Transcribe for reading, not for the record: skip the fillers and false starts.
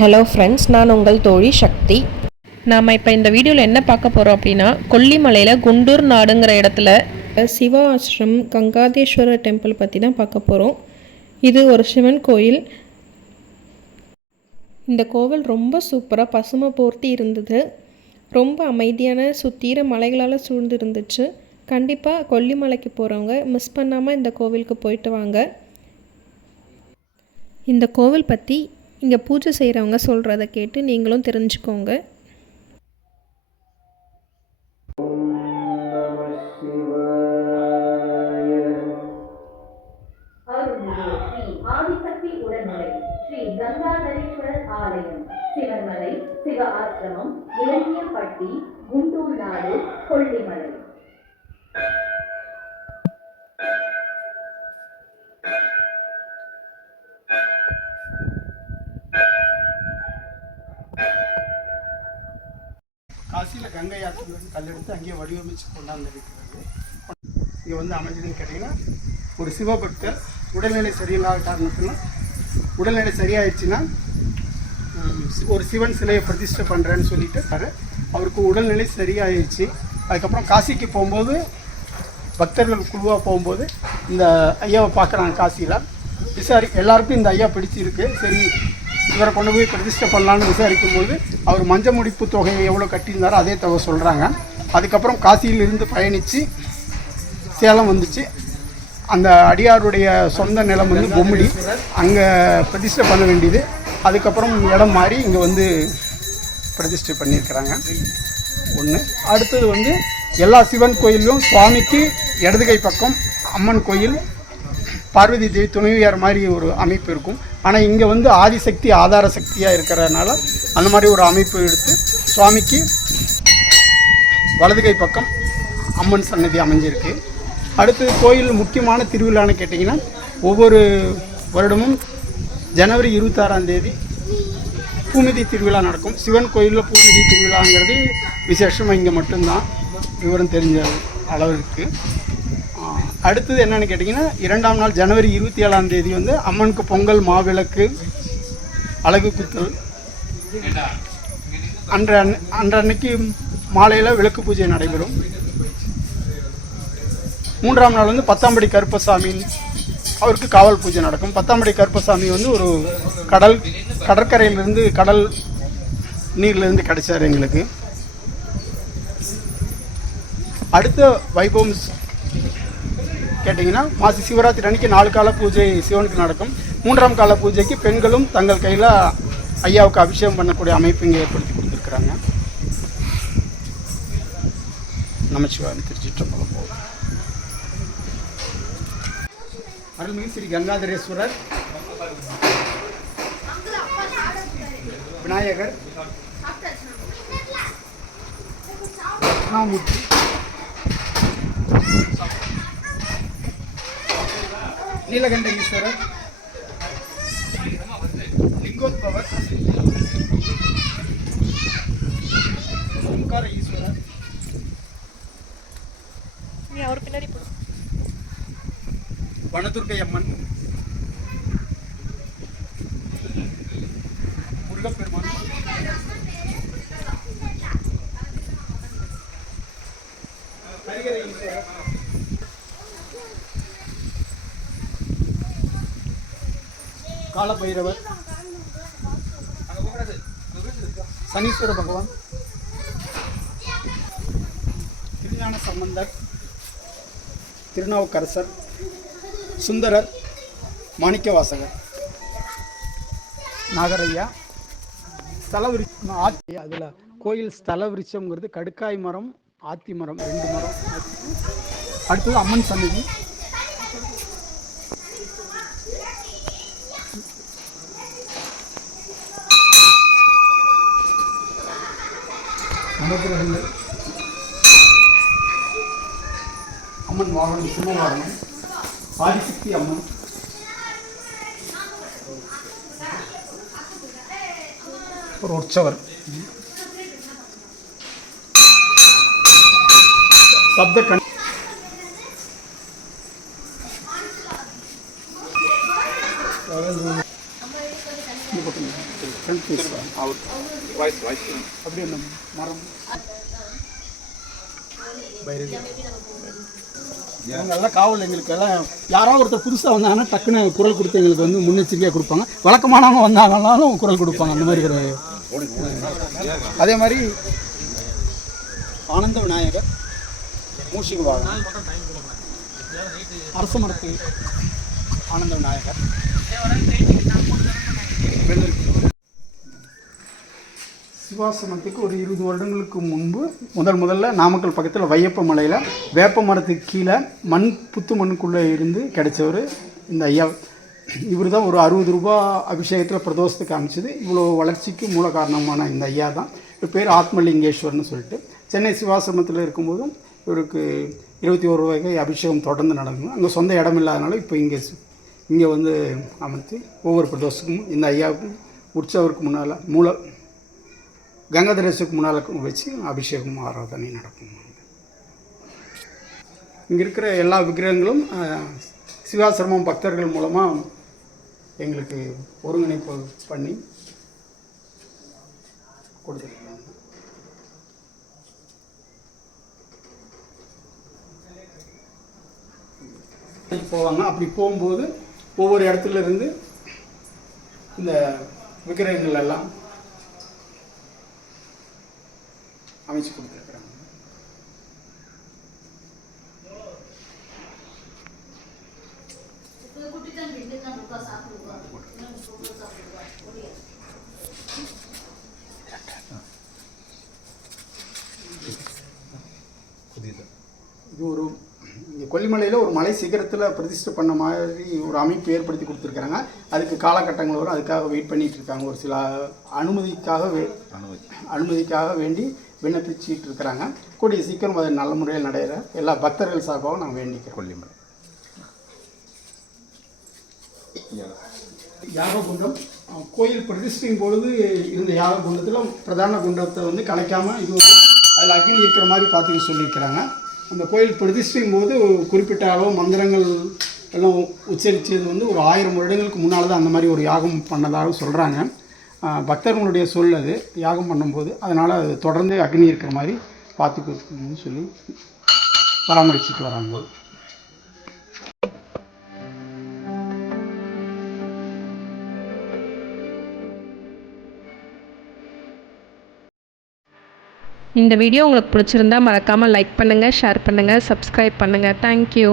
Hello friends, நான் உங்கள் தோழி சக்தி. நாம் இப்போ இந்த வீடியோவில் என்ன பார்க்க போகிறோம் அப்படின்னா, கொல்லிமலையில் குண்டூர் நாடுங்கிற இடத்துல சிவா ஆசிரம் கங்காதேஸ்வரர் டெம்பிள் பற்றி தான் பார்க்க போகிறோம். இது ஒரு சிவன் கோயில். இந்த கோவில் ரொம்ப சூப்பராக பசுமை போர்த்தி இருந்தது. ரொம்ப அமைதியான சுத்தீர மலைகளால் சூழ்ந்து இருந்துச்சு. கண்டிப்பாக கொல்லிமலைக்கு போகிறவங்க மிஸ் பண்ணாமல் இந்த கோவிலுக்கு போயிட்டு வாங்க. இந்த கோவில் பற்றி இங்கே பூஜை செய்கிறவங்க சொல்கிறத கேட்டு நீங்களும் தெரிஞ்சுக்கோங்க. ஆதிசக்தி உடன்மலை ஸ்ரீ கங்காதரேஸ்வரர் ஆலயம், சிவன்மலை, சிவ ஆசிரமம், இளங்கியப்பட்டி, குண்டூர் நாடு, கொல்லிமலை. காசியில் கங்கை ஆற்றிலிருந்து கல்லெடுத்து அங்கேயே வடிவமைச்சு கொண்டாந்துருக்கிறது. இங்கே வந்து அமைஞ்சதுன்னு கேட்டிங்கன்னா, ஒரு சிவபக்தர் உடல்நிலை சரியில்லாத காரணத்தினால் உடல்நிலை சரியாயிடுச்சுன்னா ஒரு சிவன் சிலையை பிரதிஷ்டை பண்ணுறேன்னு சொல்லிட்டு அவருக்கு உடல்நிலை சரியாயிடுச்சு. அதுக்கப்புறம் காசிக்கு போகும்போது பக்தர்கள் குழுவாக போகும்போது இந்த ஐயாவை பார்க்குறாங்க. காசியில் எல்லாருக்கும் இந்த ஐயா பிடிச்சிருக்கு. சரி, இவரை கொண்டு போய் பிரதிஷ்டை பண்ணலான்னு விசாரிக்கும்போது அவர் மஞ்ச முடிப்பு தொகையை எவ்வளோ கட்டியிருந்தாரோ அதே தொகை சொல்கிறாங்க. அதுக்கப்புறம் காசியிலிருந்து பயணித்து சேலம் வந்துச்சு. அந்த அடியாருடைய சொந்த நிலம் வந்து பொம்மிடி, அங்கே பிரதிஷ்டை பண்ண வேண்டியது. அதுக்கப்புறம் இடம் மாறி இங்கே வந்து பிரதிஷ்டை பண்ணியிருக்கிறாங்க. ஒன்று. அடுத்தது வந்து எல்லா சிவன் கோயிலும் சுவாமிக்கு இடதுகை பக்கம் அம்மன் கோயில், பார்வதி தேவி துணைவியார் மாதிரி ஒரு அமைப்பு இருக்கும். ஆனால் இங்கே வந்து ஆதிசக்தி ஆதார சக்தியாக இருக்கிறதுனால அந்த மாதிரி ஒரு அமைப்பு எடுத்து சுவாமிக்கு வலதுகை பக்கம் அம்மன் சன்னதி அமைஞ்சிருக்கு. அடுத்தது கோயில் முக்கியமான திருவிழான்னு கேட்டிங்கன்னா, ஒவ்வொரு வருடமும் ஜனவரி 26ஆம் தேதி பூமிதி திருவிழா நடக்கும். சிவன் கோயிலில் பூமிதி திருவிழாங்கிறது விசேஷமாக இங்கே மட்டும்தான், விவரம் தெரிஞ்ச அளவிற்கு. அடுத்தது என்னென்னு கேட்டிங்கன்னா, 2ஆம் நாள் ஜனவரி 27ஆம் தேதி வந்து அம்மனுக்கு பொங்கல், மாவிளக்கு, அழகு குத்தல். அன்றைக்கு மாலையில் விளக்கு பூஜை நடைபெறும். 3ஆம் நாள் வந்து பத்தாம்படி கருப்பசாமி, அவருக்கு காவல் பூஜை நடக்கும். பத்தாம்படி கருப்பசாமி வந்து ஒரு கடற்கரையிலிருந்து கடல் நீர்லேருந்து கிடைச்சார் எங்களுக்கு. அடுத்த வைபவம் கேட்டிங்கன்னா, மாசி சிவராத்திரி அன்றைக்கி 4 கால பூஜை சிவனுக்கு நடக்கும். 3ஆம் கால பூஜைக்கு பெண்களும் தங்கள் கையில் ஐயாவுக்கு அபிஷேகம் பண்ணக்கூடிய அமைப்பு இங்கே ஏற்படுத்தி கொடுத்துருக்குறாங்க. நமச்சிவாயம். திருச்சிற்றம்பலம். அருள்மிகு ஸ்ரீ கங்காதரேஸ்வரர், விநாயகர், தட்சிணாமூர்த்தி, நீலகண்ட ஈஸ்வரர், லிங்கோத்பவர், ஓம்கார ஈஸ்வரர், வனதுர்க்கை அம்மன், முருகப்பெருமான், ஹரிகர ஈஸ்வரர், காலபைரவர், சனீஸ்வர பகவான், திருஞான சம்பந்தர், திருநாவுக்கரசர், சுந்தரர், மாணிக்கவாசகர், நாகரையா, ஸ்தல விருட்சம் ஆத்தி. அதில் கோயில் ஸ்தல விருட்சம்ங்கிறது கடுக்காய் மரம், ஆத்தி மரம், 2 மரம். அடுத்தது அம்மன் சன்னதி. நவகிரகங்கள், அம்மன் வாகனம் சிம்ம வாகனம், ஆதிசக்தி அம்மன், ஒரு உற்சவர், சப்த கண், இது ஃப்ரண்ட் ஃபேஸ் அப்படி அந்த மரம் எல்லாம் காவல் எங்களுக்கு எல்லாம் யாராவது ஒருத்தர் புதுசாக வந்தாங்கன்னா டக்குன்னு குரல் கொடுத்து எங்களுக்கு வந்து முன்னெச்சரிக்கையாக கொடுப்பாங்க. வழக்கமானவங்க வந்தாங்கன்னாலும் குரல் கொடுப்பாங்க. அந்த மாதிரி ஒரு அதே மாதிரி ஆனந்த விநாயகர், மூஷிக வாகனம், அரச மரத்து ஆனந்த விநாயகர், சிவாசிரமத்துக்கு ஒரு 20 வருடங்களுக்கு முன்பு முதல்ல நாமக்கல் பக்கத்தில் வையப்ப மலையில் வேப்ப மரத்துக்கு கீழே புத்து மண்ணுக்குள்ளே இருந்து கிடைச்சவர் இந்த ஐயா. இவர் தான் ஒரு 60 ரூபா அபிஷேகத்தில் பிரதோஷத்துக்கு அமைச்சது. இவ்வளோ வளர்ச்சிக்கு மூல காரணமான இந்த ஐயா தான். இவர் பேர் ஆத்மலிங்கேஸ்வர்னு சொல்லிட்டு சென்னை சிவாசிரமத்தில் இருக்கும்போதும் இவருக்கு 21 ரூபாய்க்கு அபிஷேகம் தொடர்ந்து நடக்கும். அங்கே சொந்த இடம் இல்லாதனால இப்போ இங்கே வந்து அமர்த்தி ஒவ்வொரு பிரதோஷத்துக்கும் இந்த ஐயாவுக்கும் உற்சவருக்கு முன்னால் கங்காதரேசுக்கு முன்னால் வச்சு அபிஷேகம் ஆராதனை நடக்கும். இங்கே இருக்கிற எல்லா விக்கிரகங்களும் சிவாசிரமம் பக்தர்கள் மூலமாக எங்களுக்கு ஒருங்கிணைப்பு பண்ணி கொடுத்துருக்காங்க. போவாங்க. அப்படி போகும்போது ஒவ்வொரு இடத்துல இருந்து இந்த விக்கிரகங்கள் எல்லாம் அமைச்சு கொடுத்துருக்குறாங்க. இது ஒரு கொல்லிமலையில் ஒரு மலை சிகரத்தில் பிரதிஷ்டை பண்ண மாதிரி ஒரு அமைப்பு ஏற்படுத்தி கொடுத்துருக்குறாங்க. அதுக்கு காலகட்டங்கள் வரும். அதுக்காக வெயிட் பண்ணிகிட்டு இருக்காங்க. ஒரு சில அனுமதிக்காக வேண்டி விண்ணப்பிச்சுட்டு இருக்கிறாங்க. கூடிய சீக்கிரம் அது நல்ல முறையில் நடைகிற எல்லா பக்தர்கள் சார்பாகவும் நாங்கள் வேண்டிக்கிறோம். கொல்லிமலை யாககுண்டம் கோயில் பிரதிஷ்டையும் பொழுது இருந்த யாககுண்டத்தில் பிரதான குண்டத்தை வந்து கலைக்காமல் இது அதில் அக்னி இருக்கிற மாதிரி பார்த்துக்க சொல்லியிருக்கிறாங்க. அந்த கோயில் பிரதிஷ்டையும் போது குறிப்பிட்ட அளவு மந்திரங்கள் எல்லாம் உச்சரித்தது வந்து ஒரு 1000 வருடங்களுக்கு முன்னால் தான் அந்த மாதிரி ஒரு யாகம் பண்ணதாக சொல்கிறாங்க. பக்தர்களுடைய சொல் அது யாகம் பண்ணும்போது. அதனால் அது தொடர்ந்து அக்னி இருக்கிற மாதிரி பார்த்துக்கணும்னு சொல்லி பராமரிச்சுட்டு வராங்க. இந்த வீடியோ உங்களுக்கு பிடிச்சிருந்தா மறக்காமல் லைக் பண்ணுங்கள், ஷேர் பண்ணுங்கள், சப்ஸ்கிரைப் பண்ணுங்கள். தேங்க்யூ.